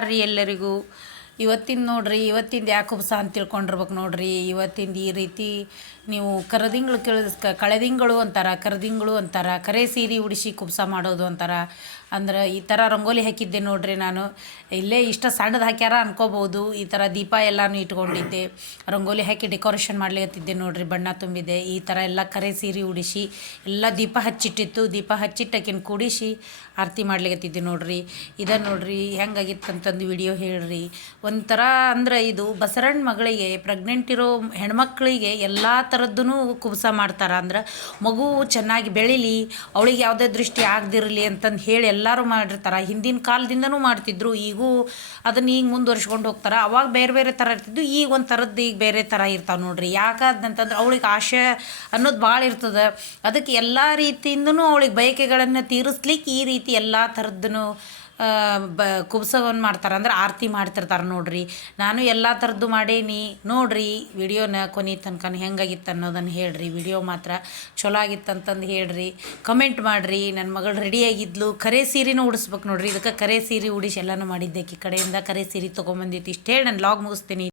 ನಮಸ್ಕಾರ ರೀ ಎಲ್ಲರಿಗೂ. ಇವತ್ತಿನ ನೋಡ್ರಿ, ಇವತ್ತಿಂದ ಯಾಕೆ ಕುಬ್ಸ ಅಂತ ತಿಳ್ಕೊಂಡಿರ್ಬೇಕು ನೋಡ್ರಿ. ಇವತ್ತಿಂದ ಈ ರೀತಿ ನೀವು ಕರದಿಂಗಳು ಕಳೆದಿಂಗಳು ಅಂತಾರ, ಕರದಿಂಗಳು ಅಂತಾರ, ಕರೆ ಸೀರೆ ಉಡಿಸಿ ಕುಬ್ಸ ಮಾಡೋದು ಅಂತಾರ. ಅಂದ್ರೆ ಈ ಥರ ರಂಗೋಲಿ ಹಾಕಿದ್ದೆ ನೋಡ್ರಿ. ನಾನು ಇಲ್ಲೇ ಇಷ್ಟ ಸಣ್ಣದು ಹಾಕ್ಯಾರ ಅನ್ಕೋಬೋದು. ಈ ಥರ ದೀಪ ಎಲ್ಲನೂ ಇಟ್ಕೊಂಡಿದ್ದೆ, ರಂಗೋಲಿ ಹಾಕಿ ಡೆಕೋರೇಷನ್ ಮಾಡ್ಲಿಕತ್ತಿದ್ದೆ ನೋಡ್ರಿ. ಬಣ್ಣ ತುಂಬಿದೆ ಈ ಥರ ಎಲ್ಲ ಕರೆ ಸೀರೆ ಉಡಿಸಿ ಎಲ್ಲ ದೀಪ ಹಚ್ಚಿಟ್ಟಿತ್ತು. ದೀಪ ಹಚ್ಚಿಟ್ಟಕಿನ ಕೂಡಿಸಿ ಆರತಿ ಮಾಡ್ಲಿಕತ್ತಿದ್ದೆ ನೋಡ್ರಿ. ಇದನ್ನು ನೋಡ್ರಿ ಹೆಂಗಾಗಿತ್ತಂತಂದು ವಿಡಿಯೋ ಹೇಳ್ರಿ. ಒಂಥರ ಅಂದ್ರೆ ಇದು ಬಸರಣ್ಣ ಮಗಳಿಗೆ, ಪ್ರೆಗ್ನೆಂಟ್ ಇರೋ ಹೆಣ್ಮಕ್ಳಿಗೆ ಎಲ್ಲ ಥರದ್ದೂ ಕುಬ್ಸ ಮಾಡ್ತಾರೆ. ಅಂದ್ರೆ ಮಗು ಚೆನ್ನಾಗಿ ಬೆಳೀಲಿ, ಅವಳಿಗೆ ಯಾವುದೇ ದೃಷ್ಟಿ ಆಗದಿರಲಿ ಅಂತಂದು ಹೇಳಿ ಎಲ್ಲರೂ ಮಾಡಿರ್ತಾರೆ. ಹಿಂದಿನ ಕಾಲದಿಂದನೂ ಮಾಡ್ತಿದ್ರು, ಈಗೂ ಅದನ್ನು ಈಗ ಮುಂದುವರ್ಸ್ಕೊಂಡು ಹೋಗ್ತಾರೆ. ಅವಾಗ ಬೇರೆ ಬೇರೆ ಥರ ಇರ್ತಿದ್ದು, ಈಗ ಒಂದು ಥರದ್ದು ಈಗ ಬೇರೆ ಥರ ಇರ್ತಾವೆ ನೋಡ್ರಿ. ಯಾಕಂತಂದ್ರೆ ಅವಳಿಗೆ ಆಶೆ ಅನ್ನೋದು ಭಾಳ ಇರ್ತದೆ. ಅದಕ್ಕೆ ಎಲ್ಲ ರೀತಿಯಿಂದನೂ ಅವಳಿಗೆ ಬಯಕೆಗಳನ್ನು ತೀರಿಸ್ಲಿಕ್ಕೆ ಈ ರೀತಿ ಎಲ್ಲ ಥರದ್ದೂ ಕುಬ್ಸವನ್ನು ಮಾಡ್ತಾರೆ. ಅಂದ್ರೆ ಆರತಿ ಮಾಡ್ತಿರ್ತಾರೆ ನೋಡ್ರಿ. ನಾನು ಎಲ್ಲ ಥರದ್ದು ಮಾಡೀನಿ ನೋಡ್ರಿ. ವಿಡಿಯೋನ ಕೊನೆ ತನಕ ಹೆಂಗಾಗಿತ್ತು ಅನ್ನೋದನ್ನು ಹೇಳ್ರಿ. ವಿಡಿಯೋ ಮಾತ್ರ ಚಲೋ ಆಗಿತ್ತಂತಂದು ಹೇಳ್ರಿ, ಕಮೆಂಟ್ ಮಾಡಿರಿ. ನನ್ನ ಮಗಳು ರೆಡಿಯಾಗಿದ್ಲು, ಕರೆ ಸೀರೆನೂ ಉಡಿಸ್ಬೇಕು ನೋಡ್ರಿ. ಇದಕ್ಕೆ ಕರೆ ಸೀರೆ ಉಡಿಸಿ ಎಲ್ಲನೂ ಮಾಡಿದ್ದೆ. ಕಡೆಯಿಂದ ಕರೆ ಸೀರೆ ತೊಗೊಂಬಂದಿತ್ತು. ಇಷ್ಟು ಹೇಳಿ ನಾನು ಲಾಗ್ ಮುಗಿಸ್ತೀನಿ.